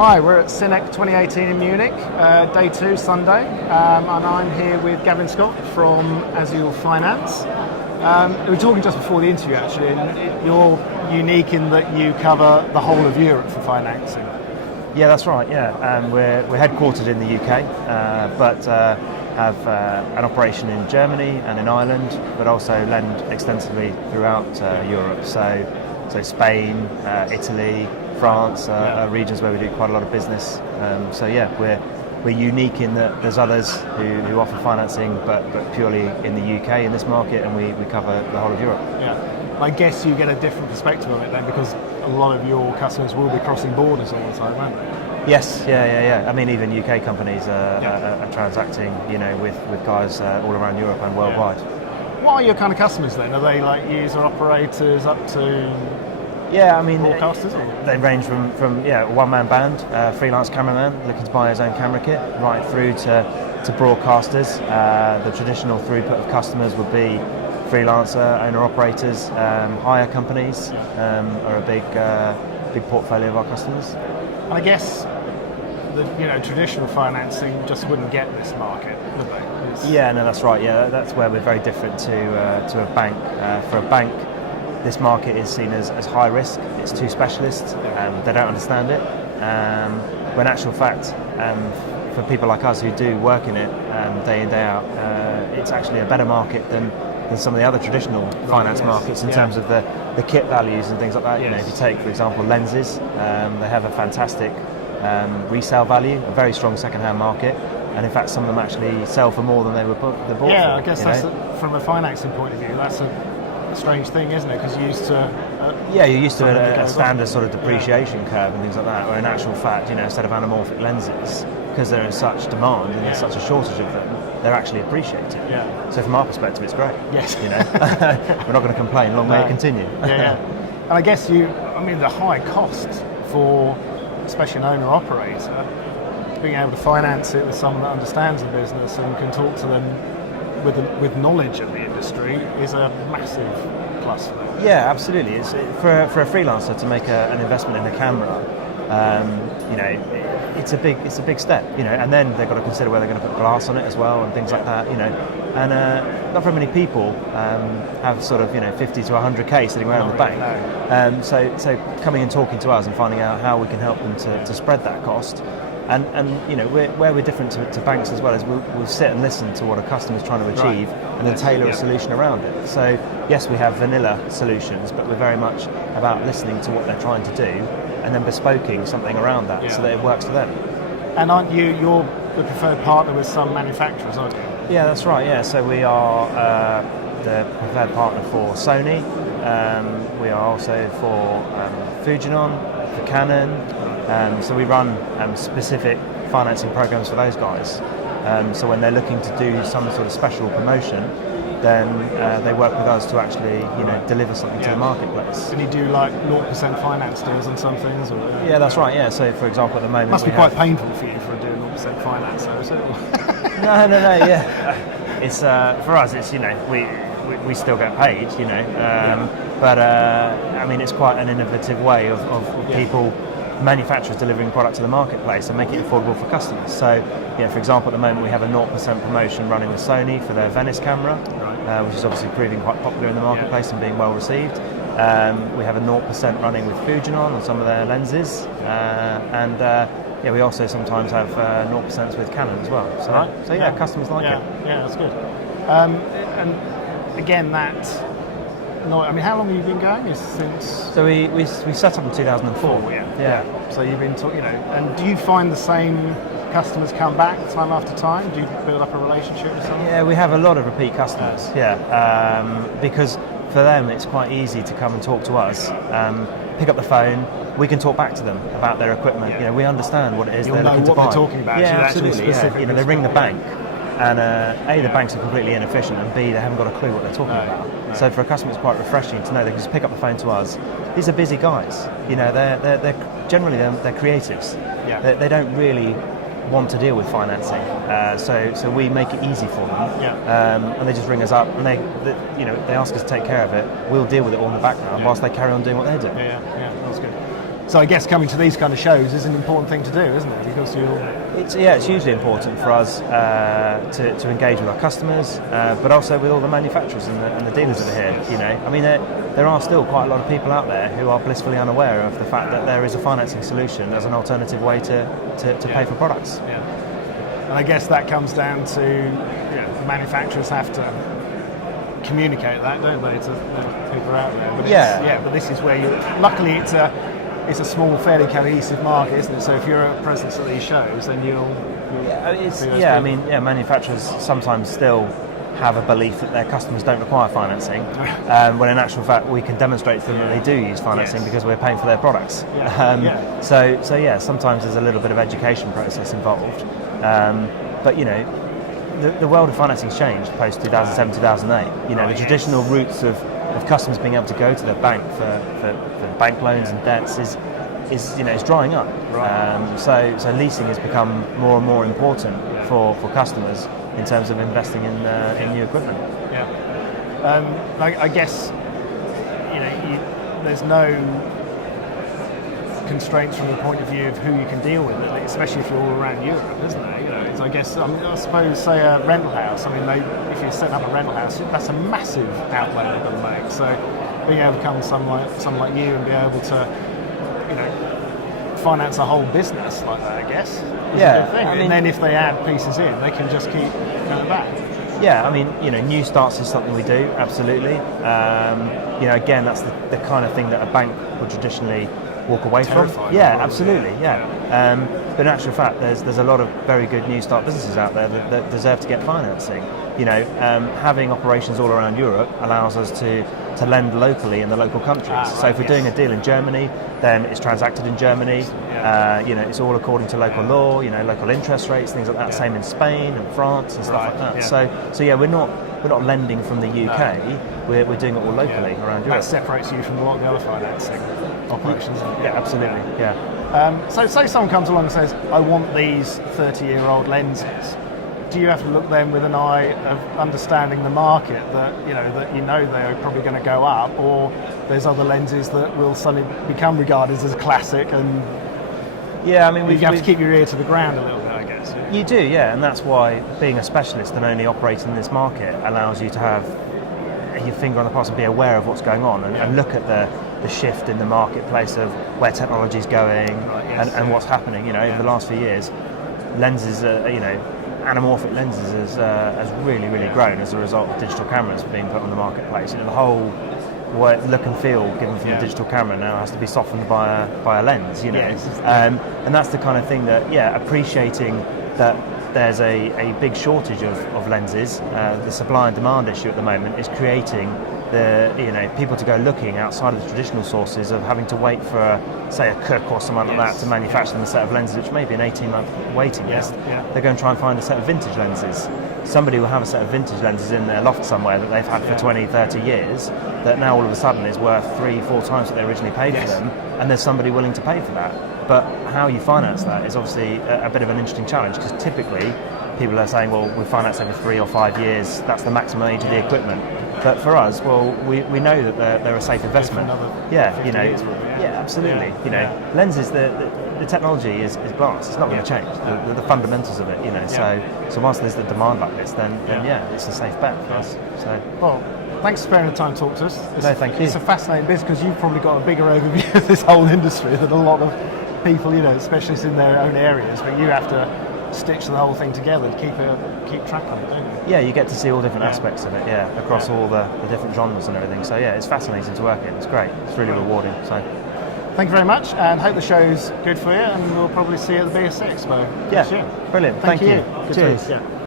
Hi, we're at Synec 2018 in Munich, day 2, Sunday, and I'm here with Gavin Scott from Azure Finance. We were talking just before the interview actually, and you're unique in that you cover the whole of Europe for financing. Yeah, that's right, yeah. We're headquartered in the UK, but have an operation in Germany and in Ireland, but also lend extensively throughout Europe. So Spain, Italy, France are regions where we do quite a lot of business. So yeah, we're unique in that there's others who offer financing, but purely in the UK in this market, and we cover the whole of Europe. Yeah, I guess you get a different perspective on it then, because a lot of your customers will be crossing borders all the time, won't they? Yes, yeah. I mean, even UK companies are transacting, with guys all around Europe and worldwide. What are your kind of customers then? Are they like user operators up to? Yeah, I mean, broadcasters? They range from a one-man band, freelance cameraman looking to buy his own camera kit, right through to broadcasters. The traditional throughput of customers would be freelancer, owner-operators, hire companies are a big portfolio of our customers. I guess the traditional financing just wouldn't get this market, would they? Yeah, no, that's right. Yeah, that's where we're very different to a bank. For a bank, this market is seen as high risk. It's too specialist. They don't understand it. When in actual fact, for people like us who do work in it day in, day out, it's actually a better market than some of the other traditional finance markets in terms of the kit values and things like that. If you take, for example, lenses, they have a fantastic resale value, a very strong second-hand market, and in fact some of them actually sell for more than they bought for. Yeah, I guess from a financing point of view, that's a strange thing, isn't it? Because you're used to you're used to a standard sort of depreciation curve and things like that, where in actual fact, instead of anamorphic lenses, because they're in such demand and there's such a shortage of them, they're actually appreciated. Yeah. So from our perspective, it's great. Yes. We're not going to complain. Long may it continue. Yeah. And I guess the high cost for, especially an owner-operator, being able to finance it with someone that understands the business and can talk to them with knowledge of the industry is a massive plus for them. Yeah, absolutely. It's for a freelancer to make an investment in a camera. It's a big step. And then they've got to consider whether they're going to put glass on it as well and things like that. And not very many people have sort of 50 to 100k sitting around the bank. So coming and talking to us and finding out how we can help them to spread that cost. And where we're different to banks as well is we'll sit and listen to what a customer's trying to achieve and then tailor a solution around it. So yes, we have vanilla solutions, but we're very much about listening to what they're trying to do and then bespoking something around that so that it works for them. And aren't you're the preferred partner with some manufacturers, aren't you? Yeah, that's right. Yeah, so we are the preferred partner for Sony. We are also for Fujinon, for Canon. So we run specific financing programs for those guys. So when they're looking to do some sort of special promotion, then they work with us to actually, deliver something to the marketplace. And you do like 0% finance deals on some things? Or, yeah, that's right. Yeah. So for example, at the moment, must be quite painful for you for doing 0% finance, though, is it? No. Yeah. It's for us. It's we still get paid, but it's quite an innovative way of people. Manufacturers delivering product to the marketplace and making it affordable for customers. So, for example, at the moment we have a 0% promotion running with Sony for their Venice camera, which is obviously proving quite popular in the marketplace and being well received. We have a 0% running with Fujinon on some of their lenses, and we also sometimes have 0% with Canon as well. So customers like it. Yeah, that's good. And again, that. No, how long have you been going? Since so we set up in 2004. Yeah. So you've been and do you find the same customers come back time after time? Do you build up a relationship with someone? Yeah, we have a lot of repeat customers. Because for them it's quite easy to come and talk to us, pick up the phone. We can talk back to them about their equipment. We understand what it is they're looking to buy. They're talking about. Yeah, absolutely. They ring the bank. And A, the banks are completely inefficient, and B, they haven't got a clue what they're talking about. No. So for a customer, it's quite refreshing to know they can just pick up the phone to us. These are busy guys. They're generally creatives. Yeah. They don't really want to deal with financing, so we make it easy for them. Yeah. And they just ring us up, and they ask us to take care of it. We'll deal with it all in the background whilst they carry on doing what they're doing. Yeah, that's good. So I guess coming to these kind of shows is an important thing to do, isn't it? Because it's hugely important for us to engage with our customers, but also with all the manufacturers and the dealers that are here. You know, I mean, there are still quite a lot of people out there who are blissfully unaware of the fact that there is a financing solution as an alternative way to pay for products. Yeah. And I guess that comes down to the manufacturers have to communicate that, don't they, to the people out there? But but this is where luckily it's a small, fairly cohesive market, isn't it? So if you're a presence at these shows, then manufacturers sometimes still have a belief that their customers don't require financing, when in actual fact we can demonstrate to them that they do use financing because we're paying for their products. So sometimes there's a little bit of education process involved, but you know, the world of financing's changed post 2007, 2008. You know, the traditional routes of customers being able to go to the bank for bank loans and debts is drying up. So leasing has become more and more important for customers in terms of investing in new equipment. I guess there's no constraints from the point of view of who you can deal with, especially if you're all around Europe, isn't there? I guess I suppose say a rental house. I mean, if you're setting up a rental house, that's a massive outlay they've got to make. So being able to come someone like you and be able to finance a whole business like that, I guess, is a good thing. And then if they add pieces in, they can just keep going back. Yeah, I mean, new starts is something we do, absolutely. Again, that's the kind of thing that a bank would traditionally walk away from. Yeah, absolutely. But in actual fact, there's a lot of very good new start businesses out there that deserve to get financing. Having operations all around Europe allows us to lend locally in the local countries. So if we're doing a deal in Germany, then it's transacted in Germany. It's all according to local law. Local interest rates, things like that. Same in Spain and France and stuff like that. So we're not lending from the UK. We're doing it all locally around Europe. That separates you from a lot of the other financing operations. Yeah, absolutely. So say someone comes along and says, I want these 30-year-old lenses. Do you have to look then with an eye of understanding the market that they're probably going to go up, or there's other lenses that will suddenly become regarded as classic, and you have to keep your ear to the ground a little bit, I guess. You do, and that's why being a specialist and only operating in this market allows you to have your finger on the pulse and be aware of what's going on and look at the shift in the marketplace of where technology is going and what's happening. Over the last few years, lenses, anamorphic lenses has really, really grown as a result of digital cameras being put on the marketplace. The whole look and feel given from the digital camera now has to be softened by a lens. And that's the kind of thing that, appreciating that there's a big shortage of lenses. The supply and demand issue at the moment is creating people to go looking outside of the traditional sources of having to wait for say a Cook or someone like that to manufacture them a set of lenses, which may be an 18-month waiting list. They're going to try and find a set of vintage lenses. Somebody will have a set of vintage lenses in their loft somewhere that they've had for 20, 30 years that now all of a sudden is worth 3-4 times what they originally paid for them, and there's somebody willing to pay for that. But how you finance that is obviously a bit of an interesting challenge, because typically people are saying, well, we finance every 3 or 5 years, that's the maximum age of the equipment. But for us, well, we know that they're a safe investment. Absolutely. Lenses, the technology is glass. It's not going to change. The fundamentals of it, So once there's the demand like this, then it's a safe bet for us. So well, thanks for spending the time to talk to us. No, thank you. It's a fascinating business because you've probably got a bigger overview of this whole industry than a lot of people, specialists in their own areas. But you have to stitch the whole thing together to keep track of it, don't you? Yeah, you get to see all different aspects of it, across all the different genres and everything. So it's fascinating to work in. It's great. It's really rewarding. So thank you very much, and hope the show's good for you, and we'll probably see you at the BSC Expo. Brilliant. Thank you. Good Cheers. to